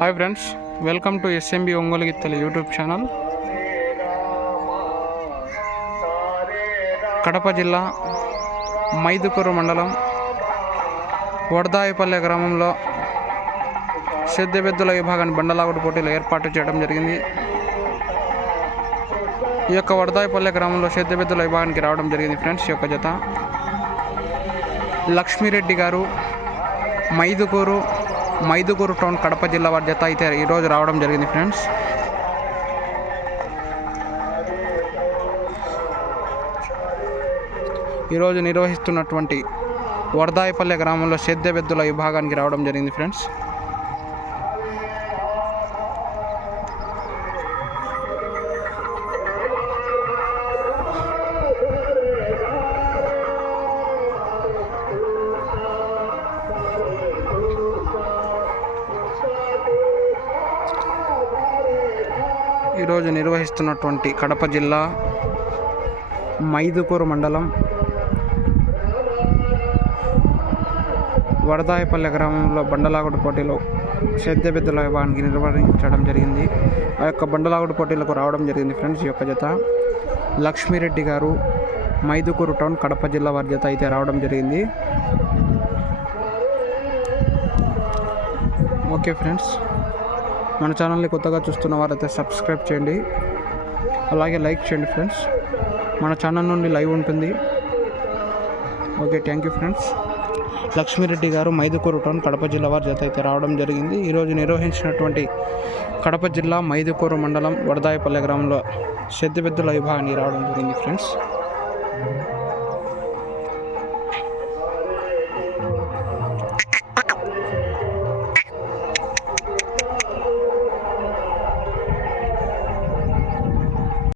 Hi friends welcome to SMB Ongole గిత్తల YouTube channel. Kadapa జిల్లా మైదుకూరు మండలం వడదాయిపల్లె గ్రామంలో సిద్ధబెద్దుల విభాగాన్ని బండలాగుడు పోటీలు ఏర్పాటు చేయడం జరిగింది. ఈ యొక్క వడదాయిపల్లె గ్రామంలో సేద్యబెద్దుల విభాగానికి రావడం జరిగింది ఫ్రెండ్స్ ఈ యొక్క జత. లక్ష్మీరెడ్డి గారు మైదుకూరు మైదుకూరు టౌన్ కడప జిల్లా వారి జత అయితే ఈరోజు రావడం జరిగింది ఫ్రెండ్స్. ఈరోజు నిర్వహిస్తున్నటువంటి వరదాయపల్లె గ్రామంలో సేద్యబెద్దుల విభాగానికి రావడం జరిగింది ఫ్రెండ్స్. ఈరోజు నిర్వహిస్తున్నటువంటి కడప జిల్లా మైదుకూరు మండలం వరదాయపల్లె గ్రామంలో బండలాగుడు పోటీలో సేద్యబెద్దుల విభాగానికి నిర్వహించడం జరిగింది. ఆ యొక్క బండలాగుడు పోటీలకు రావడం జరిగింది ఫ్రెండ్స్ ఈ యొక్క జత. లక్ష్మీరెడ్డి గారు మైదుకూరు టౌన్ కడప జిల్లా వారి జత అయితే రావడం జరిగింది. Okay friends. మన ఛానల్ని కొత్తగా చూస్తున్న వారైతే సబ్స్క్రైబ్ చేయండి. అలాగే లైక్ చేయండి ఫ్రెండ్స్. మన ఛానల్ నుండి లైవ్ ఉంటుంది. Okay thank you friends. Lakshmi Reddy గారు మైదుకూరు టౌన్ కడప జిల్లా వారి జత అయితే రావడం జరిగింది. ఈరోజు నిర్వహించినటువంటి కడప జిల్లా మైదుకూరు మండలం వడదాయపల్లె గ్రామంలో సెద్దిబెద్దుల విభాగాన్ని రావడం జరిగింది ఫ్రెండ్స్.